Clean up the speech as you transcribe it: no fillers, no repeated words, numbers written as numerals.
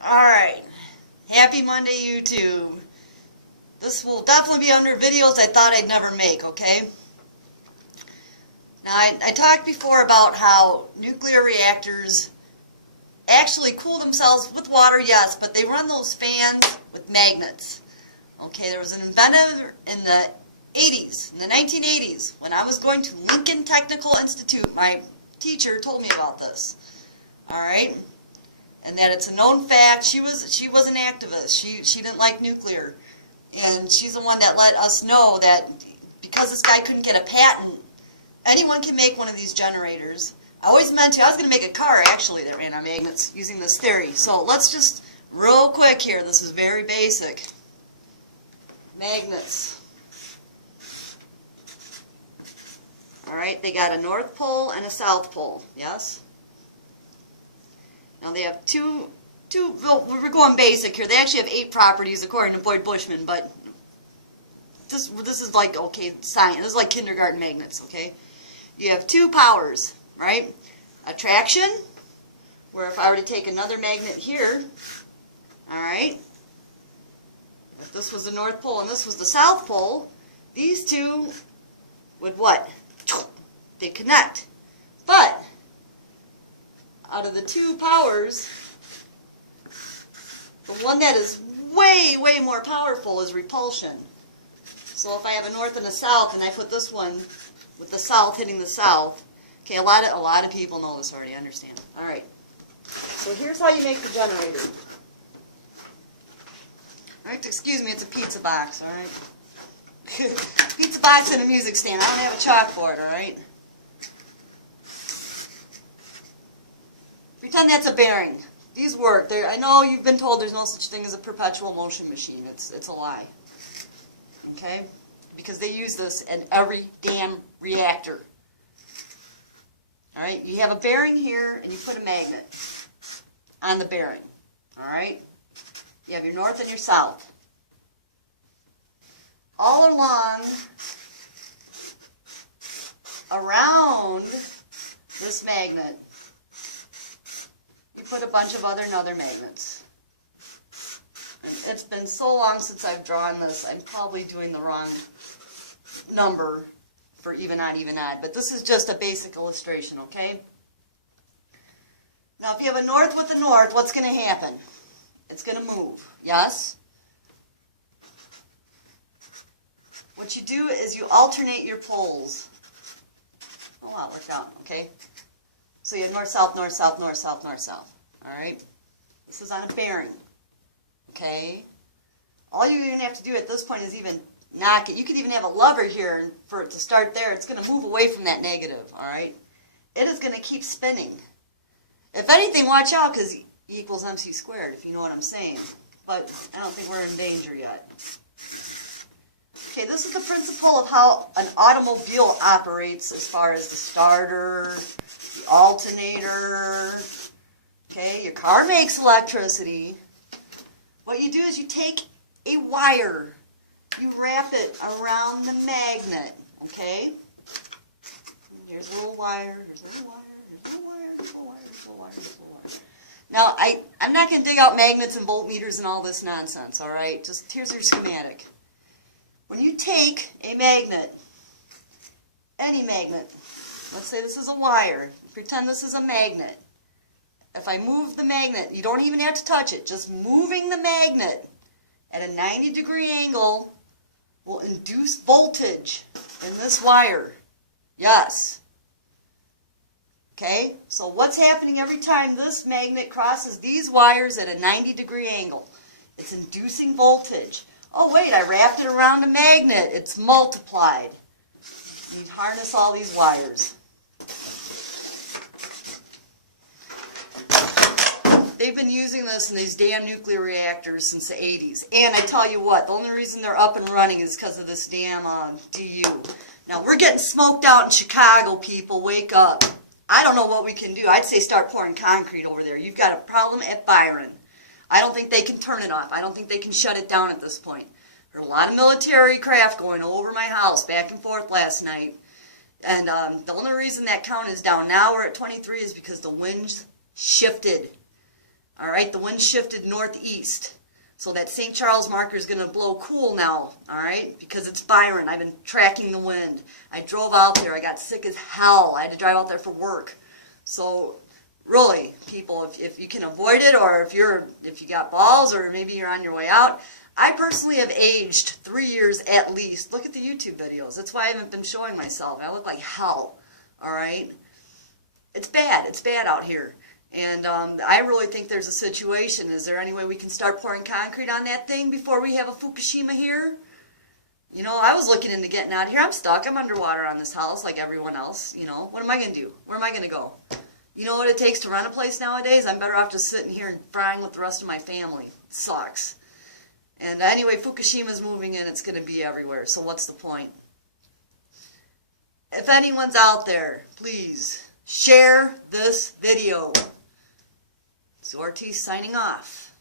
Alright, happy Monday YouTube. This will definitely be under videos I thought I'd never make, okay? Now I talked before about how nuclear reactors actually cool themselves with water, yes, but they run those fans with magnets. Okay, there was an inventor in the 80s, in the 1980s, when I was going to Lincoln Technical Institute. My teacher told me about this. Alright? And that it's a known fact. She was an activist. She didn't like nuclear. And she's the one that let us know that because this guy couldn't get a patent, anyone can make one of these generators. I always meant to. I was going to make a car, actually, that ran on magnets using this theory. So let's just, real quick here, this is very basic. Magnets. Alright, they got a north pole and a south pole, yes? Now they have well, we're going basic here. They actually have 8 properties according to Boyd Bushman, but this is like, okay, science. This is like kindergarten magnets, okay? You have 2 powers, right? Attraction, where if I were to take another magnet here, alright, if this was the North Pole and this was the South Pole, these two would what? They connect. But out of the 2 powers, the one that is way, way more powerful is repulsion. So if I have a north and a south, and I put this one with the south hitting the south, okay, a lot of people know this already, I understand. All right. So here's how you make the generator. All right, excuse me, it's a pizza box, all right? Pizza box and a music stand. I don't have a chalkboard, all right? Pretend that's a bearing. These work. I know you've been told there's no such thing as a perpetual motion machine. It's a lie. Okay? Because they use this in every damn reactor. Alright? You have a bearing here and you put a magnet on the bearing. Alright? You have your north and your south. All along, around this magnet, you put a bunch of other magnets. And it's been so long since I've drawn this, I'm probably doing the wrong number for even odd, but this is just a basic illustration, okay? Now if you have a north with a north, what's going to happen? It's going to move, yes? What you do is you alternate your poles. Oh wow, worked out, okay? So you have north, south, north, south, north, south, north, south. Alright? This is on a bearing. Okay? All you're going to have to do at this point is even knock it. You could even have a lever here for it to start there. It's going to move away from that negative. Alright? It is going to keep spinning. If anything, watch out because E equals mc squared, if you know what I'm saying. But I don't think we're in danger yet. Okay, this is the principle of how an automobile operates as far as the starter, the alternator. Okay, your car makes electricity. What you do is you take a wire, you wrap it around the magnet, okay? Here's a little wire, here's a little wire, here's a little wire, here's a little wire, here's a little wire, here's a little wire. Now, I'm not going to dig out magnets and voltmeters and all this nonsense, all right? Just here's your schematic. When you take a magnet, any magnet, let's say this is a wire, pretend this is a magnet. If I move the magnet, you don't even have to touch it, just moving the magnet at a 90-degree angle will induce voltage in this wire. Yes. Okay, so what's happening every time this magnet crosses these wires at a 90-degree angle? It's inducing voltage. Oh wait, I wrapped it around a magnet. It's multiplied. You harness all these wires. They've been using this in these damn nuclear reactors since the 80s. And I tell you what, the only reason they're up and running is because of this damn DU. Now, we're getting smoked out in Chicago, people. Wake up. I don't know what we can do. I'd say start pouring concrete over there. You've got a problem at Byron. I don't think they can turn it off. I don't think they can shut it down at this point. There's a lot of military craft going over my house back and forth last night. And the only reason that count is down now, we're at 23, is because the winds shifted. All right, the wind shifted northeast. So that St. Charles marker is going to blow cool now, all right, because it's Byron. I've been tracking the wind. I drove out there. I got sick as hell. I had to drive out there for work. So really, people, if you can avoid it, or if you got balls, or maybe you're on your way out. I personally have aged 3 years at least. Look at the YouTube videos. That's why I haven't been showing myself. I look like hell, all right? It's bad. It's bad out here. And I really think there's a situation. Is there any way we can start pouring concrete on that thing before we have a Fukushima here? You know, I was looking into getting out of here. I'm stuck. I'm underwater on this house like everyone else. You know, what am I going to do? Where am I going to go? You know what it takes to run a place nowadays? I'm better off just sitting here and frying with the rest of my family. It sucks. And anyway, Fukushima's moving in. It's going to be everywhere. So what's the point? If anyone's out there, please share this video. It's Ortiz signing off.